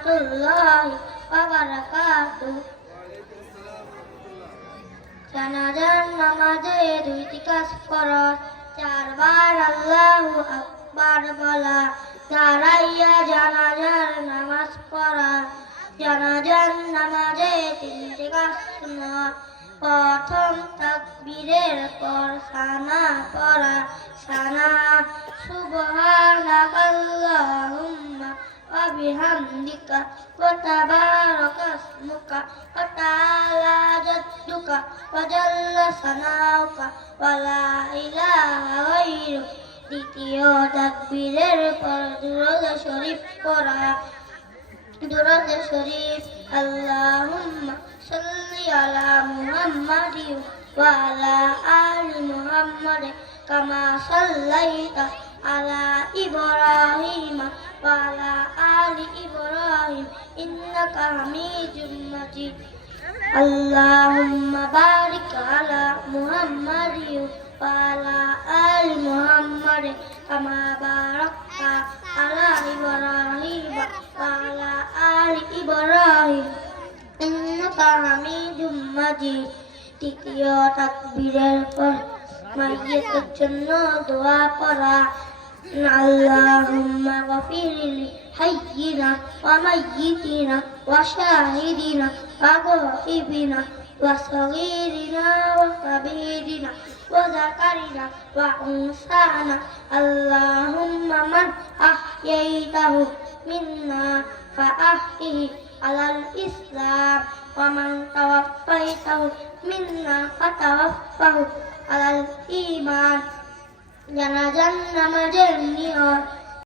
রাহমাতুল্লাহি ওয়া বারাকাতুহু। জানাজার নামাজে দুইটি কাজ ফরজ, চারবার আল্লাহু আকবার বলা, দাঁড়াইয়া জানাজার নামাজ পড়া। জানাজার নামাজে তিনটি কাজ সুন্নাত, প্রথম তাকবীরের পর সানা পড়া। সানা সুবহানাকাল্লাহুম্মা ওয়া বিহামদিকা ওয়া তাবারাকা ইসমুকা ওয়া তাআলা জাদ্দুকা ওয়া জাল্লা সানাউকা ওয়া লা ইলাহা গায়রুক। দ্বিতীয় তাকবীরের পর দুরূদ শরীফ পড়া। দুরূদ শরীফ আল্লাহুম্মা সাল্লি আলা মুহাম্মাদিন ওয়া আলা আলি মুহাম্মাদ কামা সাল্লাইতা আলা ইব্রাহিম ওয়া আলা আলি ইব্রাহিম ইন্নাকা হামিদুম মাজিদ। আল্লাহুম্মা বারিক আলা মুহাম্মাদিন ওয়া আলা আলি মুহাম্মাদ কামা বারাকতা আলা ইব্রাহিম ওয়া আলা আলি ইব্রাহিম ইন্নাকা হামিদুম মাজিদ। তৃতীয় তাকবীরের পর মাইয়িতের জন্য দোয়া পড়া। আল্লাহুম্মা গফিরলি হাইয়িনা ওয়া মাইয়িতিনা ওয়া শাহিদিনা ওয়া গায়িবিনা ওয়া সগীরিনা ওয়া কাবীরিনা ওয়া যাকারিনা ওয়া উনসানা। আল্লাহুম্মা মান আহইয়াইতাহু মিন্না ফাআহইহি আলাল ইসলাম ওয়া মান তাওয়াফাইতাহু মিন্না ফাতাওয়াফাহু আলাল ঈমান। জানাজার নামাজের নিয়ত।